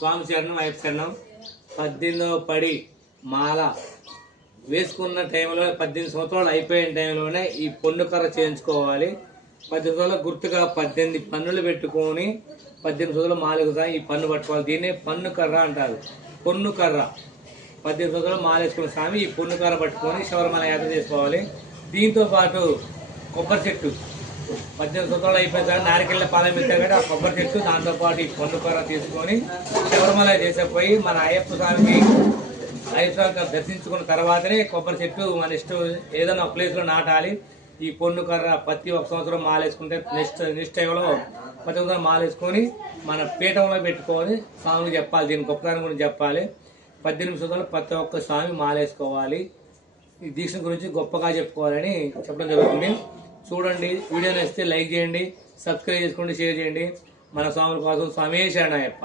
స్వామి శరణం అయ్యప్ప శరణం పద్దెనిమిదవ పడి మాల వేసుకున్న టైంలో పద్దెనిమిది సంవత్సరాలు అయిపోయిన టైంలోనే ఈ పొన్ను కర్ర చేయించుకోవాలి. పద్దెనిమిది సంవత్సరాలు గుర్తుగా పద్దెనిమిది పన్నులు పెట్టుకొని పద్దెనిమిది సంవత్సరాలు మాలకు ఈ పన్ను పట్టుకోవాలి. దీన్నే పన్ను కర్ర అంటారు. పొన్ను కర్ర. పద్దెనిమిది సంవత్సరాలు మాలేసుకున్న స్వామి ఈ పొన్ను కర్ర పట్టుకొని శబరిమల యాత్ర చేసుకోవాలి. దీంతో పాటు కొబ్బరి చెట్టు. పద్దెనిమిది సంవత్సరాలు అయిపోయిన నారికెళ్ళ పాలెం పెట్టారు కాబట్టి ఆ కొబ్బరి చెట్టు దాంతో పాటు ఈ పొన్ను కర్ర తీసుకొని శబరిమల చేసేపోయి మన అయ్యప్ప స్వామికి అయ్యప్ప దర్శించుకున్న తర్వాతనే కొబ్బరి చెట్టు మన ఇష్టం ఏదైనా ఒక నాటాలి. ఈ పొన్ను కర్ర ప్రతి ఒక సంవత్సరం మాలేసుకుంటే నెక్స్ట్ నెక్స్ట్ టైంలో ప్రతి సంవత్సరం మాలేసుకొని మన పీఠంలో పెట్టుకొని స్వామికి చెప్పాలి. దీని గొప్పదాని గురించి చెప్పాలి. పద్దెనిమిది సంవత్సరాలు ప్రతి ఒక్క స్వామి మాలేసుకోవాలి. ఈ దీక్ష గురించి గొప్పగా చెప్పుకోవాలని చెప్పడం జరుగుతుంది. చూడండి వీడియో నచ్చితే లైక్ చేయండి సబ్స్క్రైబ్ చేసుకోండి షేర్ చేయండి. మన స్వాముల కోసం స్వామి శరణయ్యప్ప